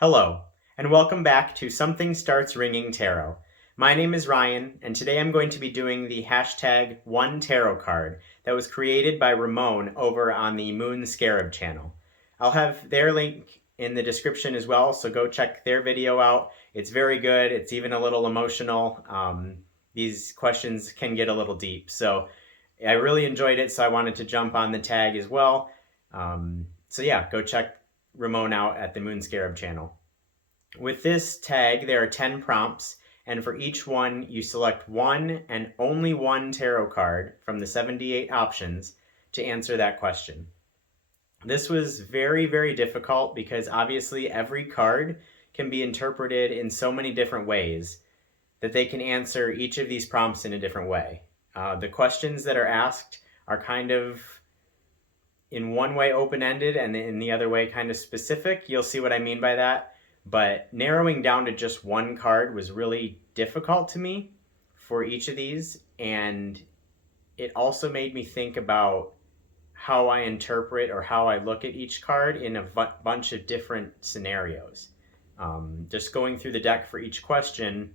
Hello, and welcome back to Something Starts Ringing Tarot. My name is Ryan, and today I'm going to be doing the hashtag #OneTarotCard that was created by Ramon over on the Moon Scarab channel. I'll have their link in the description as well, so go check their video out. It's very good, it's even a little emotional. These questions can get a little deep, so I really enjoyed it, so I wanted to jump on the tag as well. So yeah, go check Ramon out at the Moon Scarab channel. With this tag, there are 10 prompts, and for each one, you select one and only one tarot card from the 78 options to answer that question. This was very, very difficult because obviously every card can be interpreted in so many different ways that they can answer each of these prompts in a different way. The questions that are asked are kind of in one way open-ended and in the other way kind of specific. You'll see what I mean by that. But narrowing down to just one card was really difficult to me for each of these. And it also made me think about how I interpret or how I look at each card in a bunch of different scenarios. Just going through the deck for each question,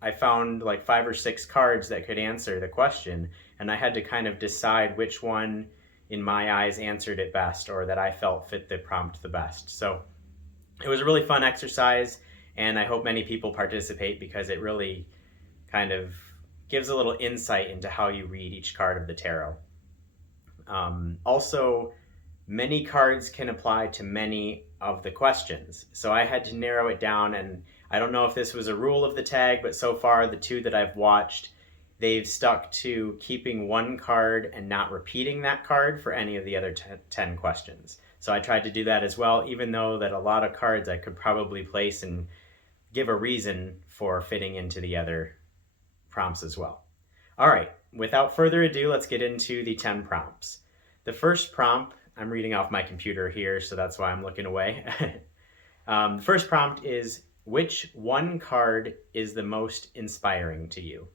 I found like 5 or 6 cards that could answer the question, and I had to kind of decide which one in my eyes answered it best or that I felt fit the prompt the best. So it was a really fun exercise, and I hope many people participate because it really kind of gives a little insight into how you read each card of the tarot. Also, many cards can apply to many of the questions. So I had to narrow it down, and I don't know if this was a rule of the tag, but so far the 2 that I've watched, they've stuck to keeping one card and not repeating that card for any of the other 10 questions. So I tried to do that as well, even though that a lot of cards I could probably place and give a reason for fitting into the other prompts as well. All right, without further ado, let's get into the 10 prompts. The first prompt, I'm reading off my computer here, so that's why I'm looking away. The first prompt is, which one card is the most inspiring to you?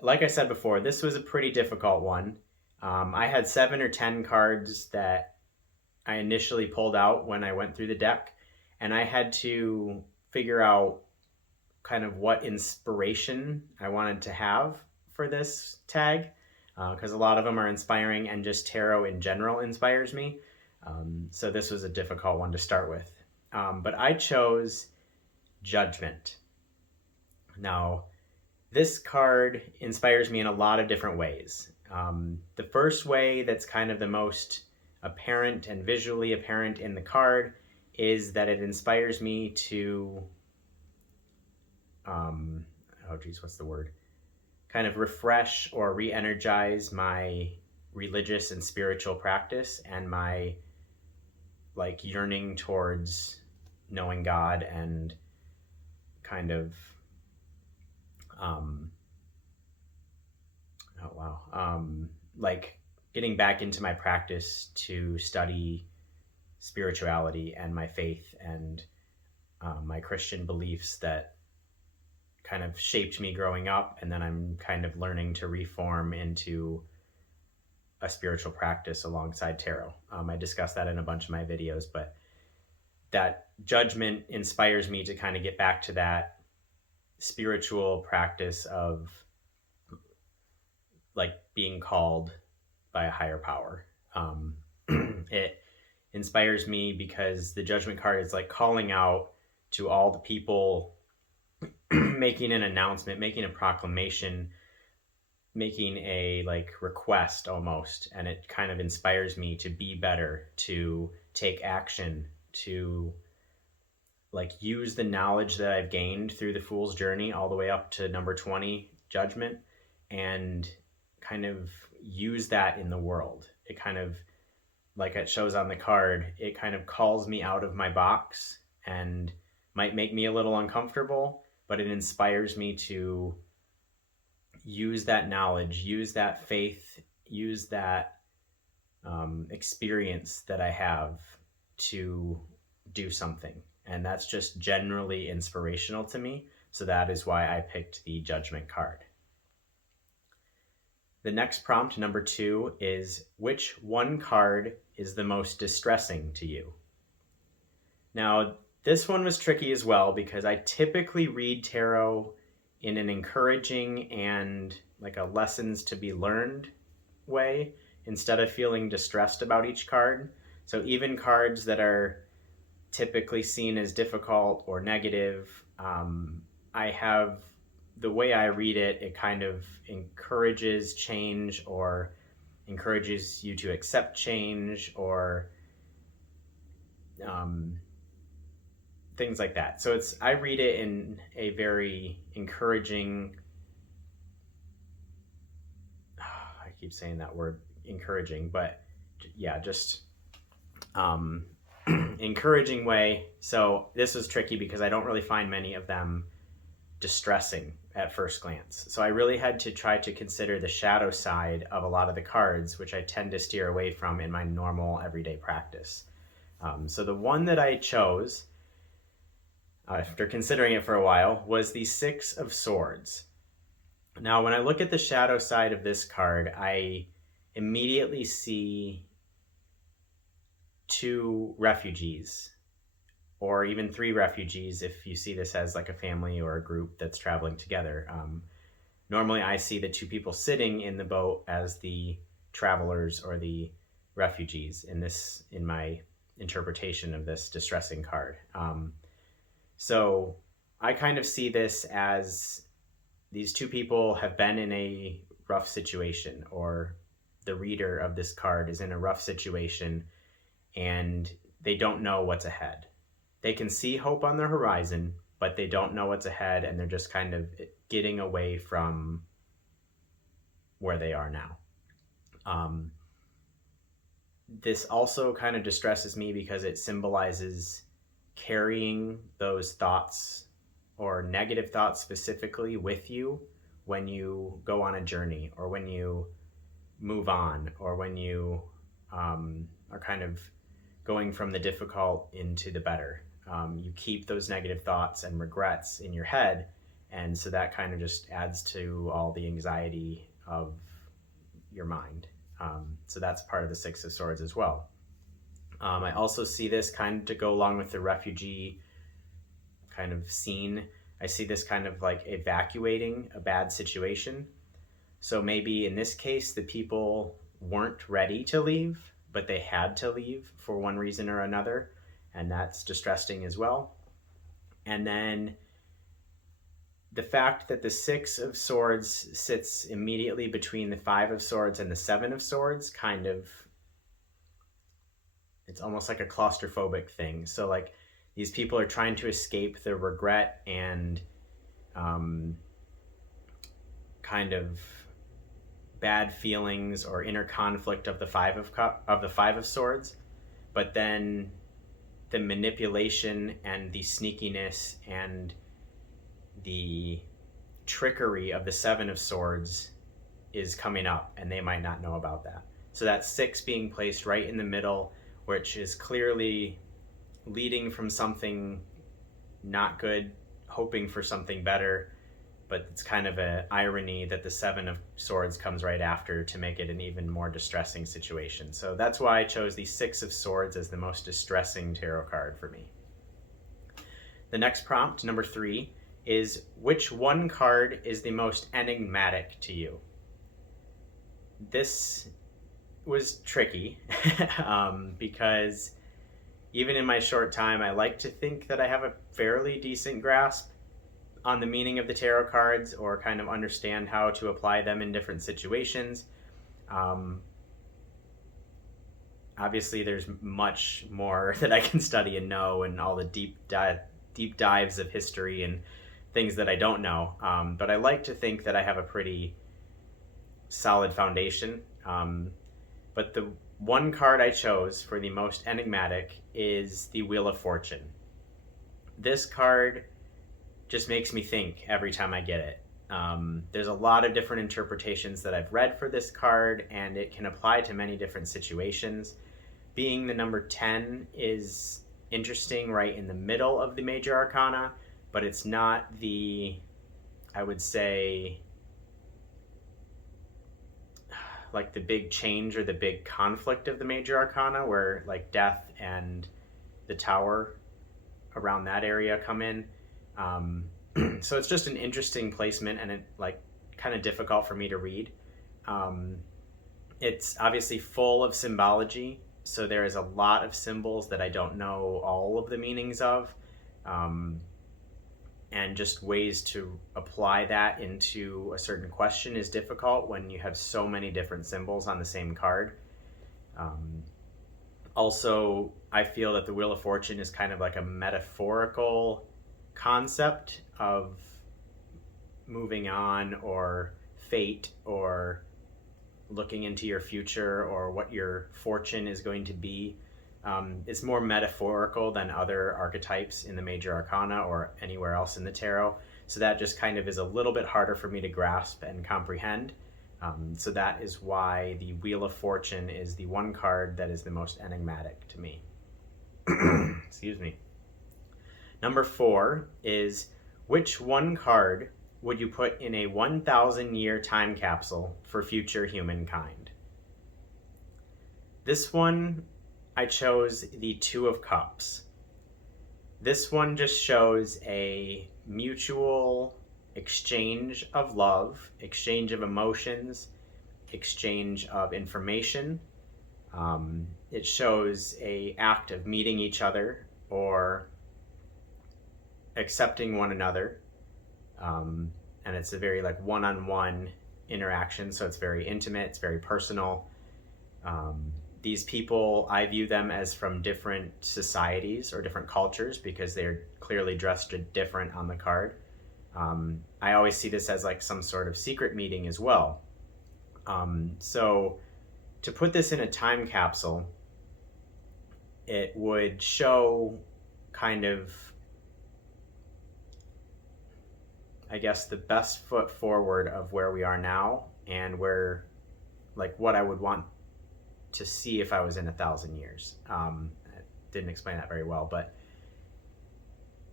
Like I said before, this was a pretty difficult one. I had 7 or 10 cards that I initially pulled out when I went through the deck, and I had to figure out kind of what inspiration I wanted to have for this tag, because a lot of them are inspiring and just tarot in general inspires me. So this was a difficult one to start with. But I chose Judgment. Now, this card inspires me in a lot of different ways. The first way that's kind of the most apparent and visually apparent in the card is that it inspires me to, kind of refresh or re-energize my religious and spiritual practice and my like yearning towards knowing God and kind of like getting back into my practice to study spirituality and my faith and my Christian beliefs that kind of shaped me growing up, and then I'm kind of learning to reform into a spiritual practice alongside tarot. I discussed that in a bunch of my videos, but that Judgment inspires me to kind of get back to that spiritual practice of like being called by a higher power. It inspires me because the Judgment card is like calling out to all the people, making an announcement, making a proclamation, making a like request almost, and it kind of inspires me to be better, to take action, to like use the knowledge that I've gained through the Fool's Journey all the way up to number 20, Judgment, and kind of use that in the world. It kind of, like it shows on the card, it kind of calls me out of my box and might make me a little uncomfortable, but it inspires me to use that knowledge, use that faith, use that experience that I have to do something. And that's just generally inspirational to me. So that is why I picked the Judgment card. The next prompt, number 2, is which one card is the most distressing to you? Now, this one was tricky as well because I typically read tarot in an encouraging and like a lessons to be learned way instead of feeling distressed about each card. So even cards that are typically seen as difficult or negative, I have the way I read it, it kind of encourages change or encourages you to accept change or um, things like that. So I read it in a very encouraging. I keep saying that word encouraging, but yeah, just um, encouraging way. So this was tricky because I don't really find many of them distressing at first glance. So I really had to try to consider the shadow side of a lot of the cards, which I tend to steer away from in my normal everyday practice. So the one that I chose, after considering it for a while, was the Six of Swords. Now, when I look at the shadow side of this card, I immediately see two refugees, or even three refugees if you see this as like a family or a group that's traveling together. Normally, I see the two people sitting in the boat as the travelers or the refugees in my interpretation of this distressing card. So I kind of see this as these two people have been in a rough situation, or the reader of this card is in a rough situation and they don't know what's ahead. They can see hope on the horizon, but they don't know what's ahead, and they're just kind of getting away from where they are now. This also kind of distresses me because it symbolizes carrying those thoughts or negative thoughts specifically with you when you go on a journey, or when you move on, or when you are kind of going from the difficult into the better. You keep those negative thoughts and regrets in your head, and so that kind of just adds to all the anxiety of your mind. So that's part of the Six of Swords as well. I also see this kind of to go along with the refugee kind of scene. I see this kind of like evacuating a bad situation. So maybe in this case, the people weren't ready to leave, but they had to leave for one reason or another, and that's distressing as well. And then the fact that the Six of Swords sits immediately between the Five of Swords and the Seven of Swords, kind of, it's almost like a claustrophobic thing. So like these people are trying to escape the regret and kind of bad feelings or inner conflict of the Five of Swords, but then the manipulation and the sneakiness and the trickery of the Seven of Swords is coming up, and they might not know about that. So that six being placed right in the middle, which is clearly leading from something not good, hoping for something better, but it's kind of an irony that the Seven of Swords comes right after to make it an even more distressing situation. So that's why I chose the Six of Swords as the most distressing tarot card for me. The next prompt, number 3, is which one card is the most enigmatic to you? This was tricky because even in my short time, I like to think that I have a fairly decent grasp on the meaning of the tarot cards, or kind of understand how to apply them in different situations. Obviously, there's much more that I can study and know, and all the deep dives of history and things that I don't know. But I like to think that I have a pretty solid foundation. But the one card I chose for the most enigmatic is the Wheel of Fortune. This card just makes me think every time I get it. There's a lot of different interpretations that I've read for this card, and it can apply to many different situations. Being the number 10 is interesting right in the middle of the major arcana, but it's not the, I would say, like the big change or the big conflict of the major arcana, where like death and the tower around that area come in. So it's just an interesting placement, and it like kind of difficult for me to read. It's obviously full of symbology, so there is a lot of symbols that I don't know all of the meanings of, and just ways to apply that into a certain question is difficult when you have so many different symbols on the same card. Also, I feel that the Wheel of Fortune is kind of like a metaphorical concept of moving on, or fate, or looking into your future, or what your fortune is going to be. It's more metaphorical than other archetypes in the major arcana or anywhere else in the tarot. So that just kind of is a little bit harder for me to grasp and comprehend. So that is why the Wheel of Fortune is the one card that is the most enigmatic to me. Excuse me. Number 4 is, which one card would you put in a 1,000-year time capsule for future humankind? This one, I chose the Two of Cups. This one just shows a mutual exchange of love, exchange of emotions, exchange of information. It shows an act of meeting each other or accepting one another. And it's a very like one-on-one interaction, so it's very intimate, it's very personal. These people, I view them as from different societies or different cultures because they're clearly dressed different on the card. I always see this as like some sort of secret meeting as well. So to put this in a time capsule, it would show kind of, I guess, the best foot forward of where we are now and where, like, what I would want to see if I was in 1,000 years. I didn't explain that very well, but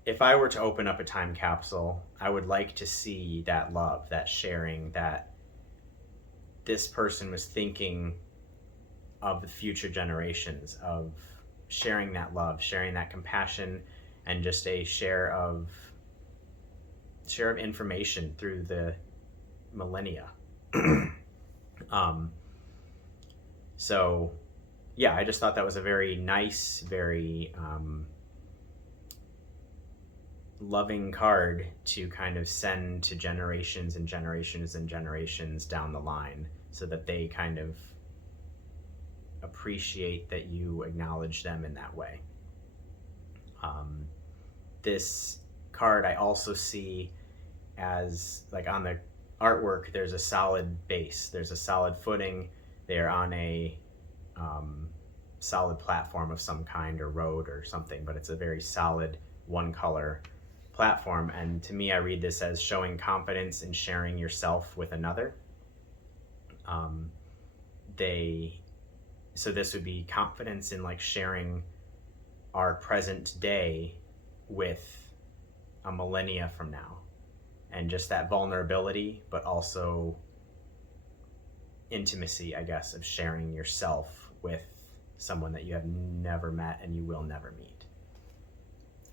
if I were to open up a time capsule, I would like to see that love, that sharing, that this person was thinking of the future generations, of sharing that love, sharing that compassion, and just a share of information through the millennia. So yeah, I just thought that was a very nice, very loving card to kind of send to generations and generations and generations down the line, so that they kind of appreciate that you acknowledge them in that way. This card I also see as, like, on the artwork, there's a solid base, there's a solid footing, they're on a solid platform of some kind, or road or something, but it's a very solid one color platform. And to me, I read this as showing confidence in sharing yourself with another. So this would be confidence in like sharing our present day with a millennia from now, and just that vulnerability, but also intimacy, I guess, of sharing yourself with someone that you have never met and you will never meet.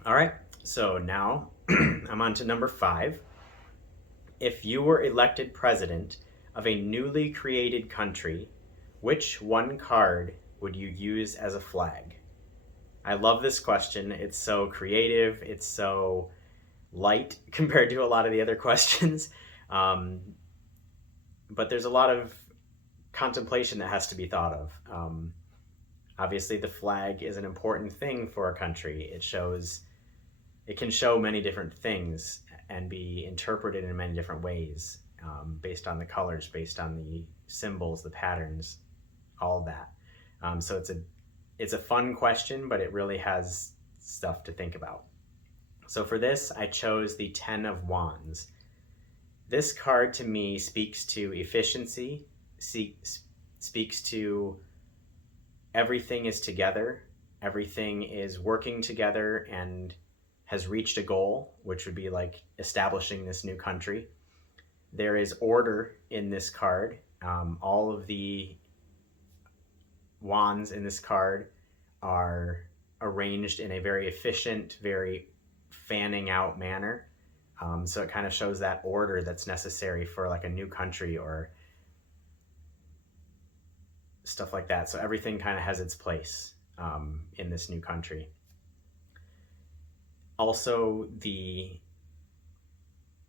All right, so now I'm on to number 5. If you were elected president of a newly created country, which one card would you use as a flag? I love this question. It's so creative. It's so light compared to a lot of the other questions. But there's a lot of contemplation that has to be thought of. Obviously, the flag is an important thing for a country. It can show many different things and be interpreted in many different ways, based on the colors, based on the symbols, the patterns, all that. So it's a fun question, but it really has stuff to think about. So for this, I chose the 10 of Wands. This card to me speaks to efficiency, speaks to everything is together, everything is working together and has reached a goal, which would be like establishing this new country. There is order in this card. All of the wands in this card are arranged in a very efficient, very fanning out manner. So it kind of shows that order that's necessary for like a new country or stuff like that. So everything kind of has its place in this new country. Also, the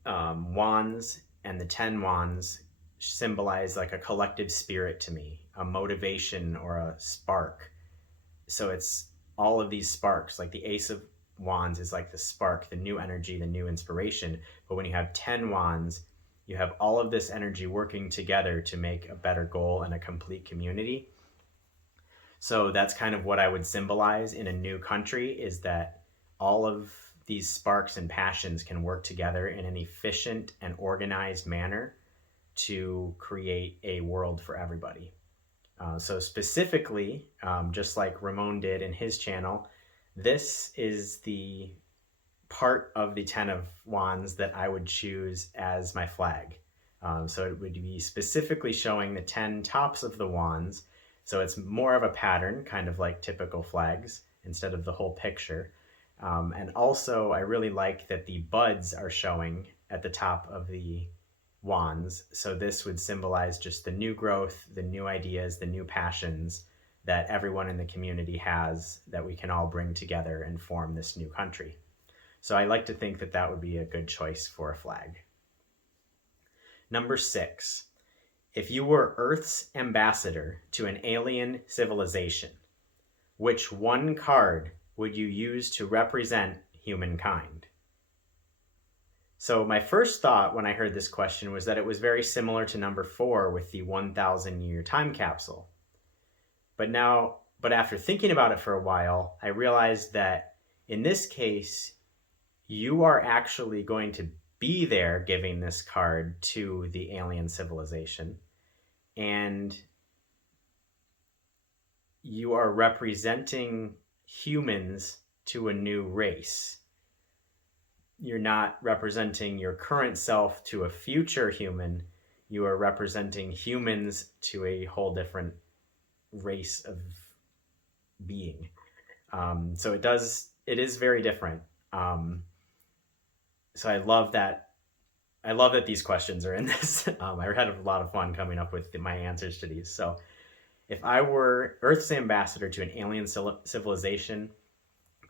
wands and the 10 wands symbolize like a collective spirit to me, a motivation or a spark. So it's all of these sparks, like the Ace of Wands is like the spark, the new energy, the new inspiration. But when you have 10 wands, you have all of this energy working together to make a better goal and a complete community. So that's kind of what I would symbolize in a new country, is that all of these sparks and passions can work together in an efficient and organized manner to create a world for everybody. So specifically, just like Ramon did in his channel, this is the part of the 10 of Wands that I would choose as my flag. So it would be specifically showing the 10 tops of the wands. So it's more of a pattern, kind of like typical flags, instead of the whole picture. And also, I really like that the buds are showing at the top of the wands. So this would symbolize just the new growth, the new ideas, the new passions that everyone in the community has that we can all bring together and form this new country. So I like to think that that would be a good choice for a flag. Number 6, if you were Earth's ambassador to an alien civilization, which one card would you use to represent humankind? So my first thought when I heard this question was that it was very similar to number 4 with the 1,000-year time capsule. But after thinking about it for a while, I realized that in this case, you are actually going to be there giving this card to the alien civilization, and you are representing humans to a new race. You're not representing your current self to a future human. You are representing humans to a whole different race of being. So it is very different. So I love that these questions are in this. I had a lot of fun coming up with my answers to these. So if I were Earth's ambassador to an alien civilization,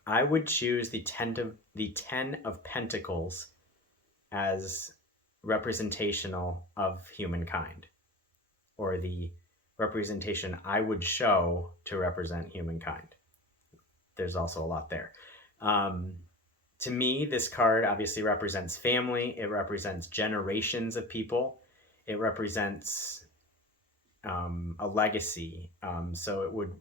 I would choose the 10 of Pentacles as representational of humankind, or the representation I would show to represent humankind. There's also a lot there. To me, this card obviously represents family. It represents generations of people. It represents a legacy. So it would,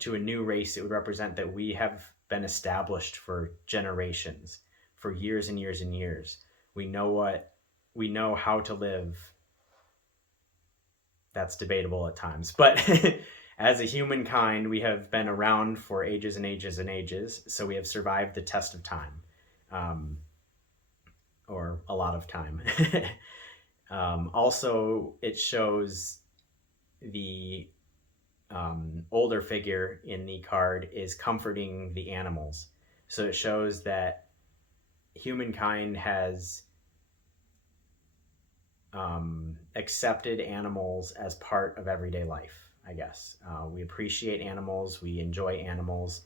to a new race, it would represent that we have been established for generations, for years and years and years. We know how to live. That's debatable at times, but as a humankind, we have been around for ages and ages and ages, so we have survived the test of time, or a lot of time. Also, it shows the older figure in the card is comforting the animals. So it shows that humankind has accepted animals as part of everyday life, I guess. We appreciate animals. We enjoy animals.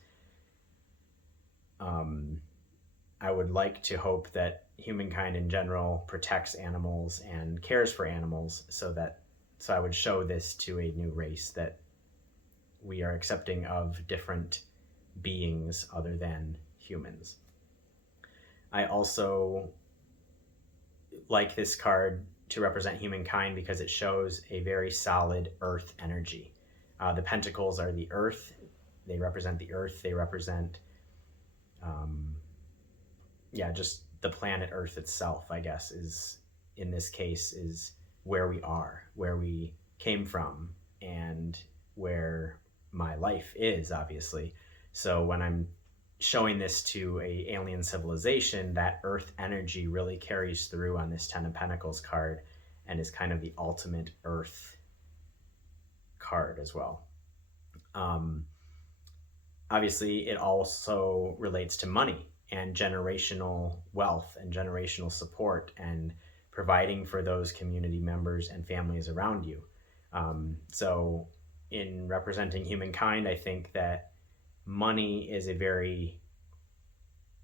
I would like to hope that humankind in general protects animals and cares for animals, so I would show this to a new race, that we are accepting of different beings other than humans. I also like this card to represent humankind because it shows a very solid earth energy. The pentacles are the earth. They represent the earth. They represent, just the planet Earth itself, I guess, is, in this case, is where we are, where we came from, and where my life is, obviously. So when I'm showing this to a alien civilization, that earth energy really carries through on this 10 of Pentacles card, and is kind of the ultimate earth card as well. obviously, it also relates to money and generational wealth and generational support and providing for those community members and families around you. So, in representing humankind, I think that money is a very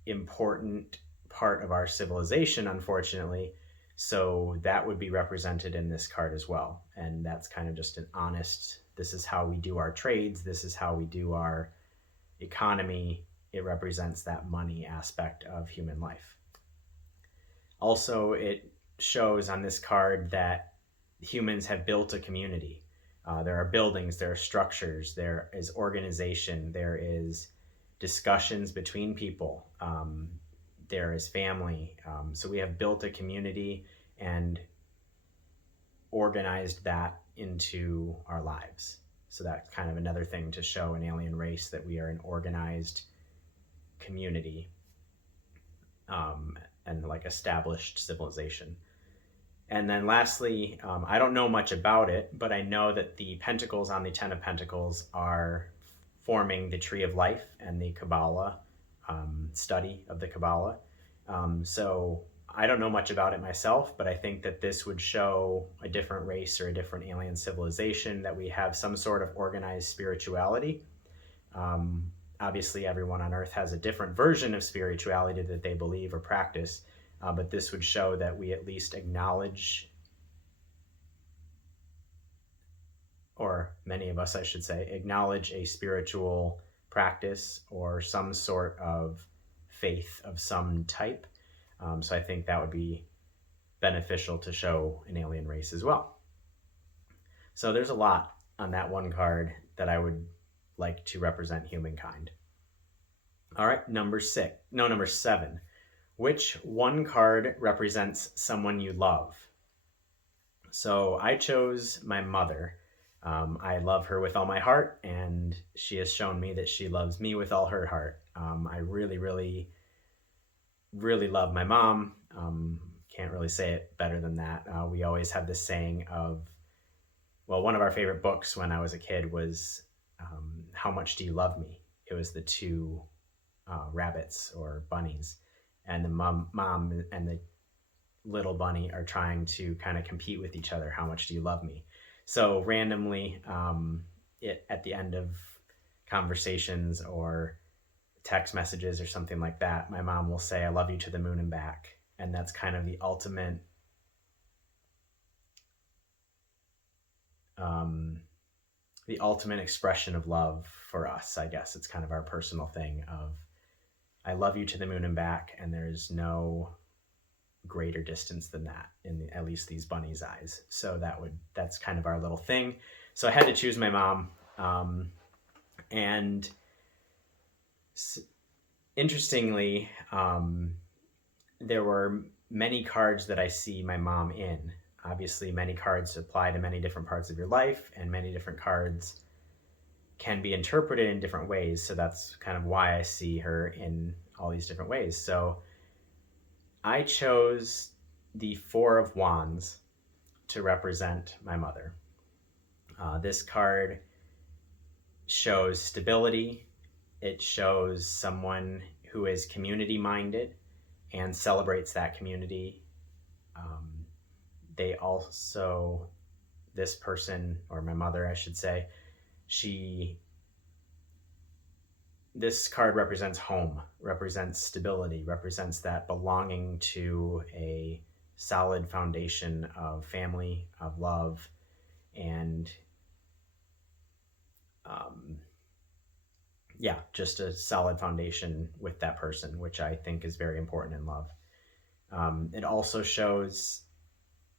important part of our civilization, unfortunately. So that would be represented in this card as well. And that's kind of just an honest, this is how we do our trades, this is how we do our economy. It represents that money aspect of human life. Also, it shows on this card that humans have built a community. There are buildings, there are structures, there is organization, there is discussions between people, there is family. So we have built a community and organized that into our lives. So that's kind of another thing to show an alien race, that we are an organized community, and like established civilization. And then lastly, I don't know much about it, but I know that the pentacles on the Ten of Pentacles are forming the Tree of Life and the Kabbalah, study of the Kabbalah. So I don't know much about it myself, but I think that this would show a different race or a different alien civilization, that we have some sort of organized spirituality. Obviously, everyone on Earth has a different version of spirituality that they believe or practice, but this would show that we at least acknowledge, or many of us, I should say, acknowledge a spiritual practice or some sort of faith of some type. So I think that would be beneficial to show an alien race as well. So there's a lot on that one card that I would like to represent humankind. All right, number 7. Which one card represents someone you love? So I chose my mother. I love her with all my heart, and she has shown me that she loves me with all her heart. I really, really, really love my mom. Can't really say it better than that. We always have this saying of, well, one of our favorite books when I was a kid was How Much Do You Love Me? It was the two rabbits or bunnies, and the mom and the little bunny are trying to kind of compete with each other. How much do you love me? So randomly, at the end of conversations or text messages or something like that, my mom will say, "I love you to the moon and back." And that's kind of the ultimate expression of love for us, I guess. It's kind of our personal thing of, I love you to the moon and back, and there's no greater distance than that in at least these bunnies' eyes. So that's kind of our little thing. So I had to choose my mom. And interestingly, there were many cards that I see my mom in. Obviously, many cards apply to many different parts of your life, and many different cards can be interpreted in different ways. So that's kind of why I see her in all these different ways. So I chose the Four of Wands to represent my mother. This card shows stability. It shows someone who is community minded and celebrates that community. They also, this person, or my mother, I should say, this card represents home, represents stability, represents that belonging to a solid foundation of family, of love, and just a solid foundation with that person, which I think is very important in love. It also shows,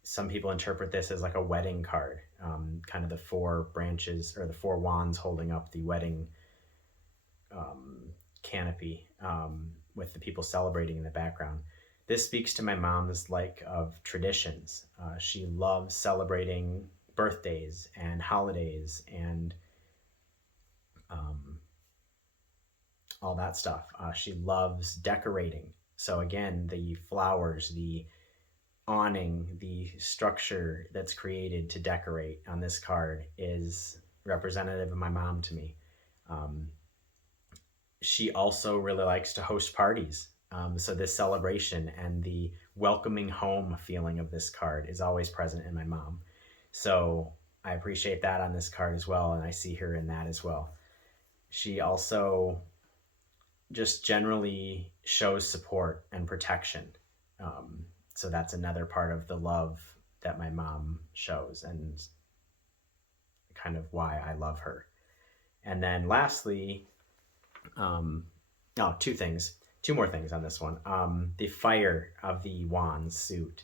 some people interpret this as like a wedding card, kind of the four branches or the four wands holding up the wedding canopy, with the people celebrating in the background. This speaks to my mom's like of traditions. She loves celebrating birthdays and holidays and all that stuff. She loves decorating. So again, the flowers, the awning, the structure that's created to decorate on this card is representative of my mom to me. she also really likes to host parties. So this celebration and the welcoming home feeling of this card is always present in my mom. So I appreciate that on this card as well, and I see her in that as well. She also just generally shows support and protection. Um, so that's another part of the love that my mom shows and kind of why I love her. And then lastly, two more things on this one. The fire of the wands suit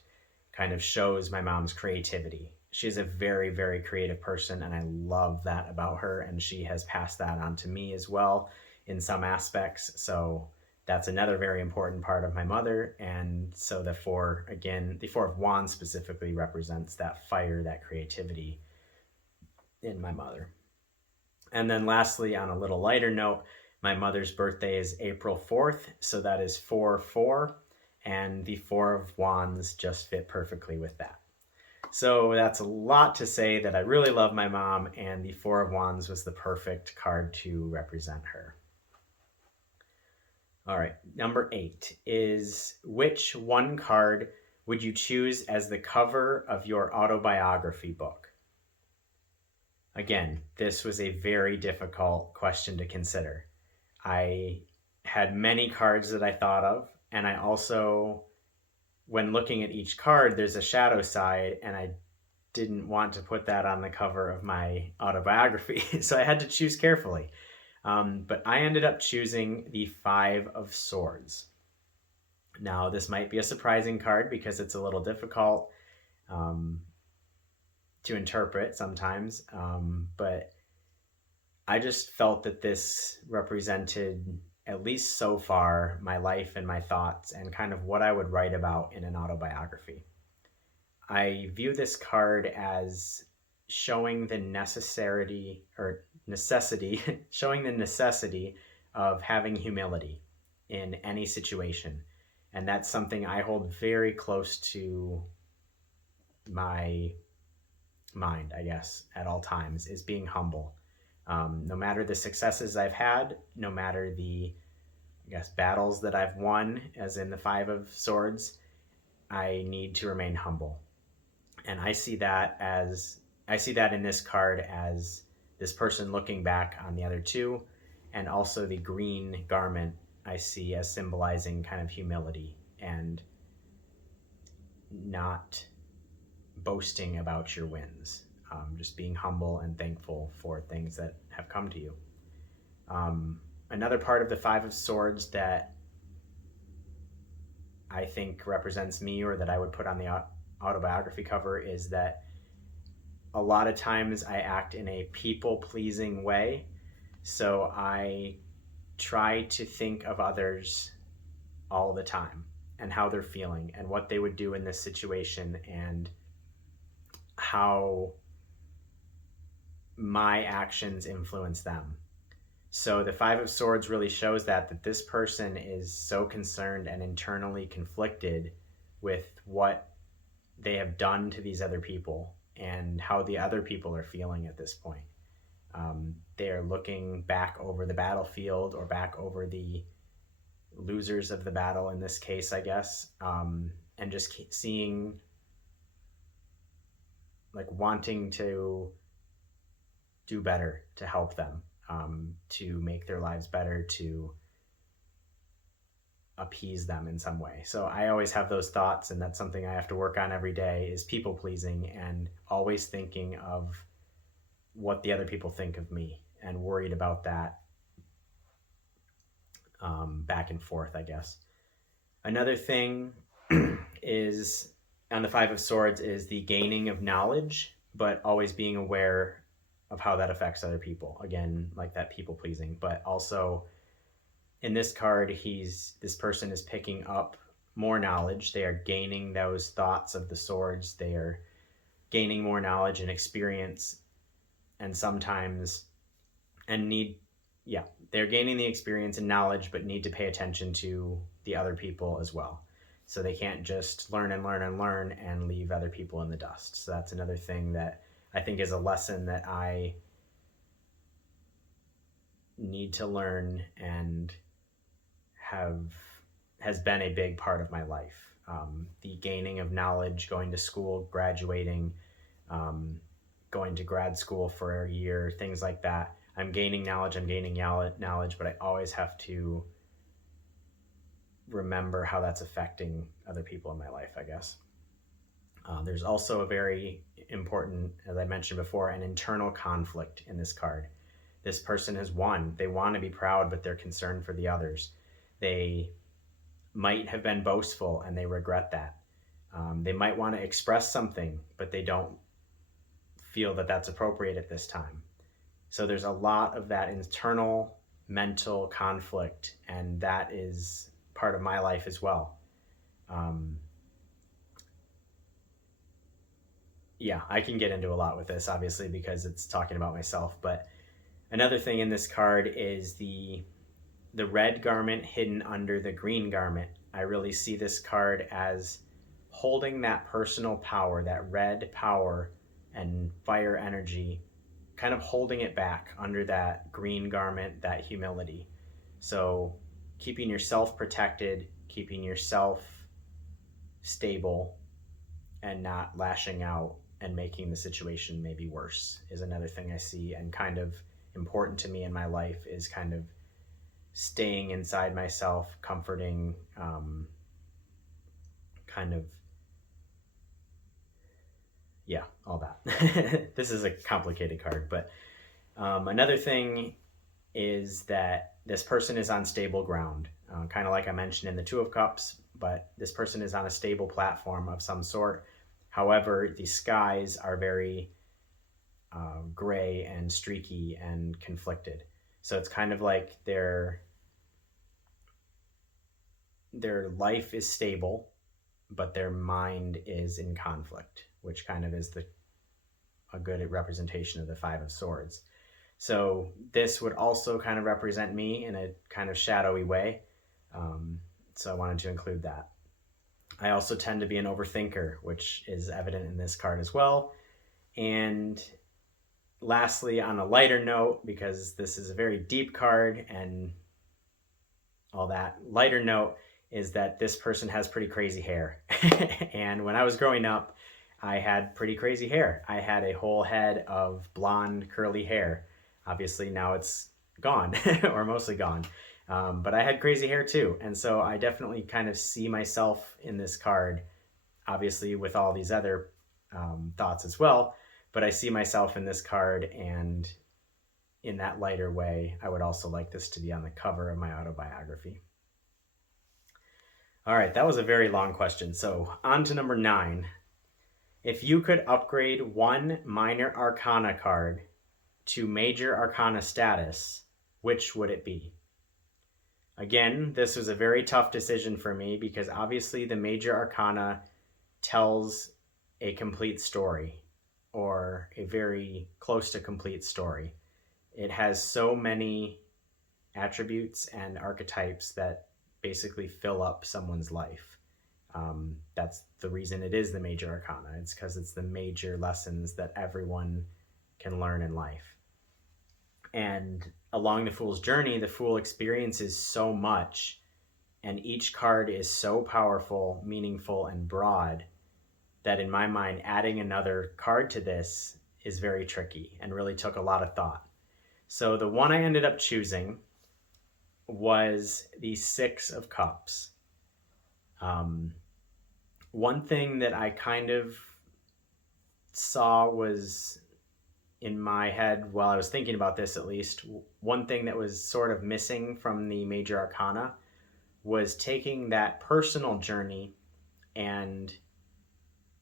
kind of shows my mom's creativity. She's a very, very creative person, and I love that about her. And she has passed that on to me as well in some aspects. So that's another very important part of my mother. And so the four of wands specifically represents that fire, that creativity in my mother. And then lastly, on a little lighter note, my mother's birthday is April 4th, so that is 4-4, and the Four of Wands just fit perfectly with that. So that's a lot to say that I really love my mom, and the Four of Wands was the perfect card to represent her. All right, number 8 is, which one card would you choose as the cover of your autobiography book? Again, this was a very difficult question to consider. I had many cards that I thought of, and I also, when looking at each card, there's a shadow side, and I didn't want to put that on the cover of my autobiography, so I had to choose carefully. But I ended up choosing the Five of Swords. Now, this might be a surprising card because it's a little difficult to interpret sometimes, but I just felt that this represented, at least so far, my life and my thoughts and kind of what I would write about in an autobiography. I view this card as showing the necessity, showing the necessity of having humility in any situation. And that's something I hold very close to my mind, I guess, at all times, is being humble. No matter the successes I've had, no matter the, I guess, battles that I've won, as in the Five of Swords, I need to remain humble. And I see that in this card as this person looking back on the other two, and also the green garment I see as symbolizing kind of humility and not boasting about your wins. Just being humble and thankful for things that have come to you. Another part of the Five of Swords that I think represents me, or that I would put on the autobiography cover, is that a lot of times I act in a people-pleasing way. So I try to think of others all the time and how they're feeling and what they would do in this situation and how my actions influence them. So the Five of Swords really shows that this person is so concerned and internally conflicted with what they have done to these other people and how the other people are feeling at this point. They are looking back over the battlefield, or back over the losers of the battle in this case, I guess, and just seeing, like, wanting to do better to help them, to make their lives better, to appease them in some way. So I always have those thoughts, and that's something I have to work on every day, is people pleasing and always thinking of what the other people think of me and worried about that back and forth, I guess. Another thing is on the Five of Swords is the gaining of knowledge, but always being aware of how that affects other people. Again, like that people pleasing, but also in this card, this person is picking up more knowledge. They are gaining those thoughts of the swords. They are gaining more knowledge and experience, and sometimes, they're gaining the experience and knowledge, but need to pay attention to the other people as well. So they can't just learn and leave other people in the dust. So that's another thing that I think is a lesson that I need to learn and has been a big part of my life. The gaining of knowledge, going to school, graduating, going to grad school for a year, things like that. I'm gaining knowledge, but I always have to remember how that's affecting other people in my life, I guess. There's also a very important, as I mentioned before, an internal conflict in this card. This person has won. They want to be proud, but they're concerned for the others. They might have been boastful and they regret that. They might want to express something, but they don't feel that that's appropriate at this time. So there's a lot of that internal mental conflict, and that is part of my life as well. Yeah, I can get into a lot with this, obviously, because it's talking about myself. But another thing in this card is the red garment hidden under the green garment. I really see this card as holding that personal power, that red power and fire energy, kind of holding it back under that green garment, that humility. So keeping yourself protected, keeping yourself stable, and not lashing out and making the situation maybe worse is another thing I see, and kind of important to me in my life is kind of staying inside myself, comforting, kind of, yeah, all that. This is a complicated card, but another thing is that this person is on stable ground, kind of like I mentioned in the Two of Cups, but this person is on a stable platform of some sort. However, the skies are very gray and streaky and conflicted. So it's kind of like their life is stable, but their mind is in conflict, which kind of is a good representation of the Five of Swords. So this would also kind of represent me in a kind of shadowy way. So I wanted to include that. I also tend to be an overthinker, which is evident in this card as well. And lastly, on a lighter note, because this is a very deep card and all that, lighter note is that this person has pretty crazy hair. And when I was growing up, I had pretty crazy hair. I had a whole head of blonde curly hair. Obviously now it's gone or mostly gone. But I had crazy hair too. And so I definitely kind of see myself in this card, obviously with all these other thoughts as well. But I see myself in this card, and in that lighter way, I would also like this to be on the cover of my autobiography. All right, that was a very long question. So on to number 9. If you could upgrade one minor arcana card to major arcana status, which would it be? Again, this was a very tough decision for me because obviously the major arcana tells a complete story, or a very close to complete story. It has so many attributes and archetypes that basically fill up someone's life. That's the reason it is the major arcana. It's because it's the major lessons that everyone can learn in life. And along the Fool's journey, the Fool experiences so much, and each card is so powerful, meaningful, and broad that in my mind, adding another card to this is very tricky and really took a lot of thought. So the one I ended up choosing was the Six of Cups. One thing that I kind of saw was in my head while I was thinking about this, at least, one thing that was sort of missing from the major arcana was taking that personal journey and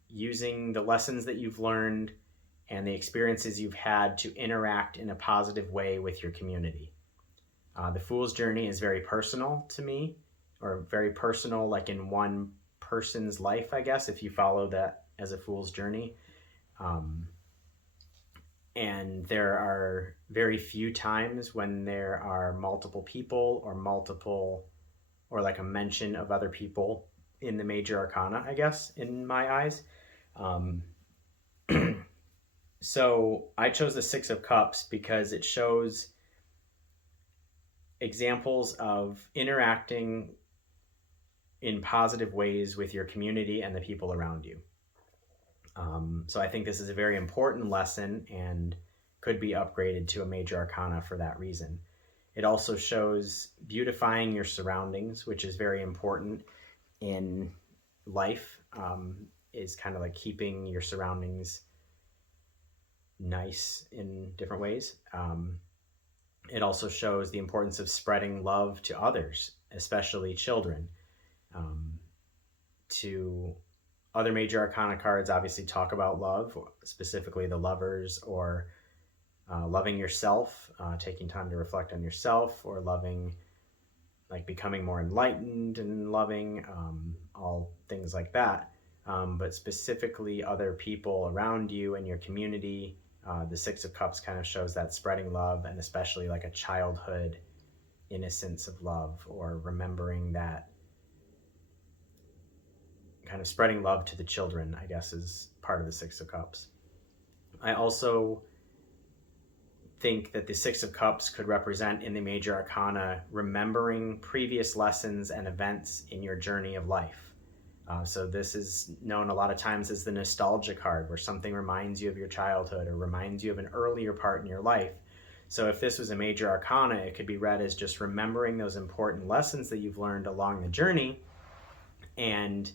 using the lessons that you've learned and the experiences you've had to interact in a positive way with your community. The Fool's journey is very personal to me, or very personal, like in one person's life, I guess, if you follow that as a Fool's journey. And there are very few times when there are multiple people or like a mention of other people in the major arcana, I guess, in my eyes. So I chose the Six of Cups because it shows examples of interacting in positive ways with your community and the people around you. So I think this is a very important lesson and could be upgraded to a major arcana for that reason. It also shows beautifying your surroundings, which is very important in life, is kind of like keeping your surroundings nice in different ways. It also shows the importance of spreading love to others, especially children. To other major arcana cards obviously talk about love, specifically the lovers, or loving yourself, taking time to reflect on yourself, or loving, like becoming more enlightened and loving, all things like that. But specifically other people around you and your community, the Six of Cups kind of shows that spreading love, and especially like a childhood innocence of love, or remembering that, kind of spreading love to the children, I guess, is part of the Six of Cups. I also think that the Six of Cups could represent in the major arcana remembering previous lessons and events in your journey of life. So this is known a lot of times as the nostalgia card, where something reminds you of your childhood or reminds you of an earlier part in your life. So if this was a major arcana, it could be read as just remembering those important lessons that you've learned along the journey and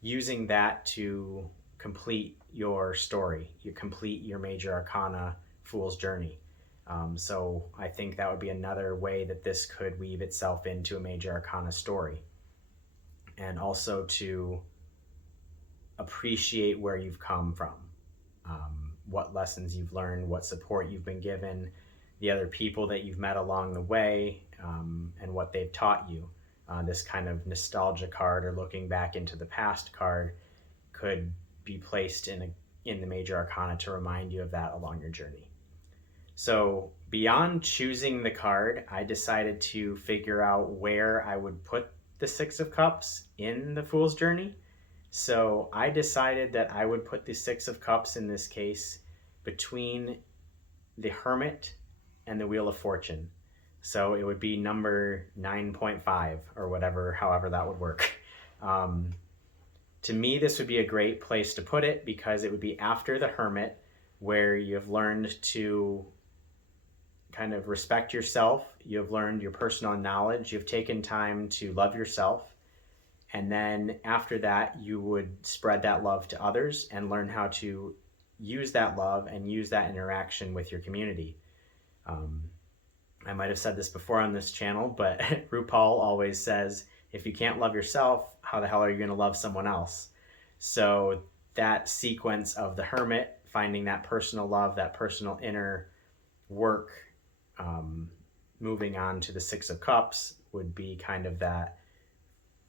using that to complete your story, you complete your major arcana fool's journey. So I think that would be another way that this could weave itself into a major arcana story. And also to appreciate where you've come from, what lessons you've learned, what support you've been given, the other people that you've met along the way, and what they've taught you. This kind of nostalgia card, or looking back into the past card, could be placed in the major arcana to remind you of that along your journey. So beyond choosing the card, I decided to figure out where I would put the Six of Cups in the Fool's Journey. So I decided that I would put the Six of Cups in this case between the Hermit and the Wheel of Fortune. So it would be number 9.5 or whatever, however that would work. To me, this would be a great place to put it, because it would be after the Hermit, where you've learned to kind of respect yourself, you've learned your personal knowledge, you've taken time to love yourself, and then after that you would spread that love to others and learn how to use that love and use that interaction with your community. I might have said this before on this channel, but RuPaul always says, if you can't love yourself, how the hell are you going to love someone else? So that sequence of the Hermit, finding that personal love, that personal inner work, moving on to the Six of Cups, would be kind of that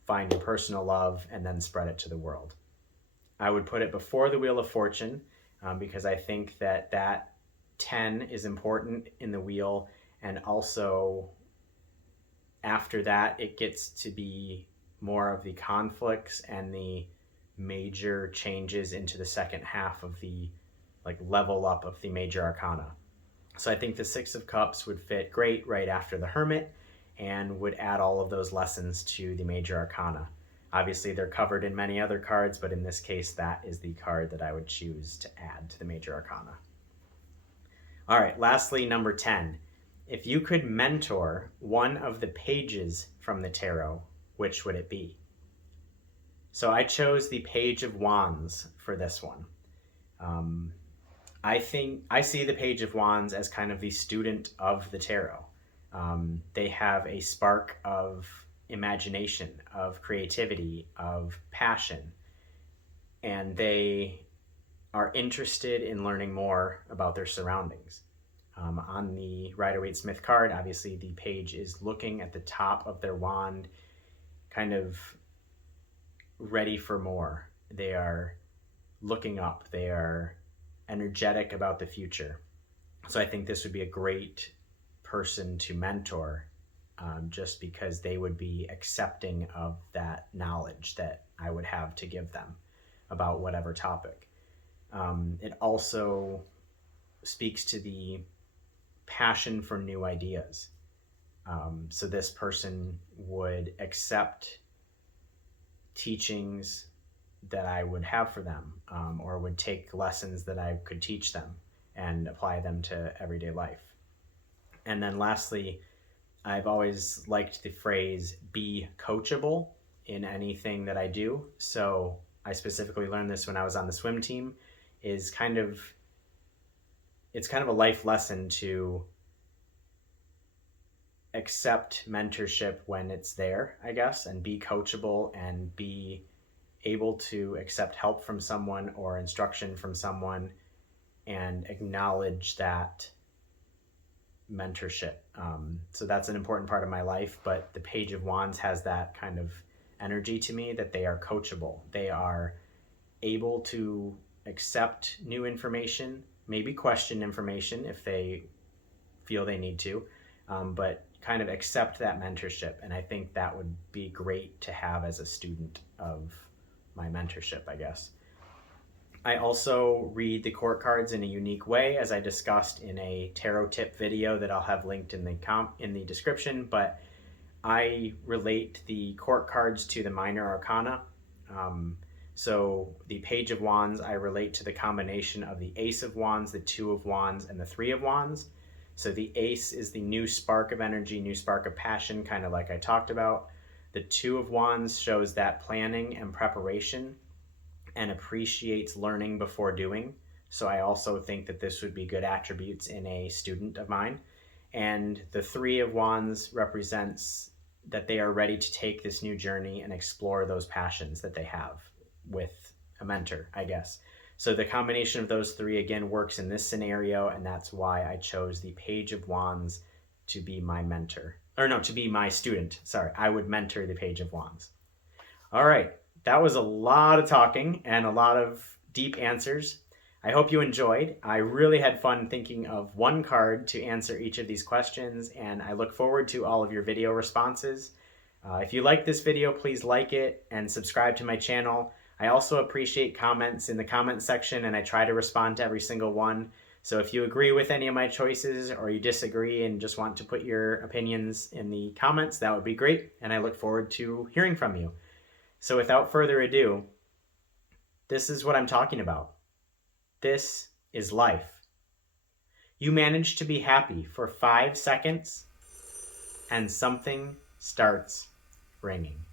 find your personal love and then spread it to the world. I would put it before the Wheel of Fortune, because I think that 10 is important in the wheel, and also after that it gets to be more of the conflicts and the major changes into the second half of the level up of the major arcana. So I think the Six of Cups would fit great right after the Hermit and would add all of those lessons to the major arcana. Obviously they're covered in many other cards, but in this case that is the card that I would choose to add to the major arcana. All right, lastly, number 10. If you could mentor one of the pages from the tarot, which would it be? So I chose the Page of Wands for this one. I see the Page of Wands as kind of the student of the tarot. They have a spark of imagination, of creativity, of passion, and they are interested in learning more about their surroundings. On the Rider-Waite-Smith card, obviously the page is looking at the top of their wand, kind of ready for more. They are looking up. They are energetic about the future. So I think this would be a great person to mentor, just because they would be accepting of that knowledge that I would have to give them about whatever topic. It also speaks to the passion for new ideas. So this person would accept teachings that I would have for them, or would take lessons that I could teach them and apply them to everyday life. And then lastly, I've always liked the phrase be coachable in anything that I do. So I specifically learned this when I was on the swim team, is it's kind of a life lesson to accept mentorship when it's there, I guess, and be coachable and be able to accept help from someone or instruction from someone and acknowledge that mentorship. So that's an important part of my life, but the Page of Wands has that kind of energy to me, that they are coachable. They are able to accept new information, maybe question information if they feel they need to, but kind of accept that mentorship. And I think that would be great to have as a student of my mentorship, I guess. I also read the court cards in a unique way, as I discussed in a tarot tip video that I'll have linked in the description, but I relate the court cards to the minor arcana. So the Page of Wands, I relate to the combination of the Ace of Wands, the Two of Wands, and the Three of Wands. So the Ace is the new spark of energy, new spark of passion, kind of like I talked about. The Two of Wands shows that planning and preparation and appreciates learning before doing. So I also think that this would be good attributes in a student of mine. And the Three of Wands represents that they are ready to take this new journey and explore those passions that they have with a mentor, I guess. So the combination of those three, again, works in this scenario, and that's why I chose the Page of Wands to be my mentor. Or no, to be my student. Sorry, I would mentor the Page of Wands. All right, that was a lot of talking and a lot of deep answers. I hope you enjoyed. I really had fun thinking of one card to answer each of these questions, and I look forward to all of your video responses. If you like this video, please like it and subscribe to my channel. I also appreciate comments in the comment section, and I try to respond to every single one. So if you agree with any of my choices or you disagree and just want to put your opinions in the comments, that would be great, and I look forward to hearing from you. So without further ado, this is what I'm talking about. This is life. You manage to be happy for 5 seconds, and something starts ringing.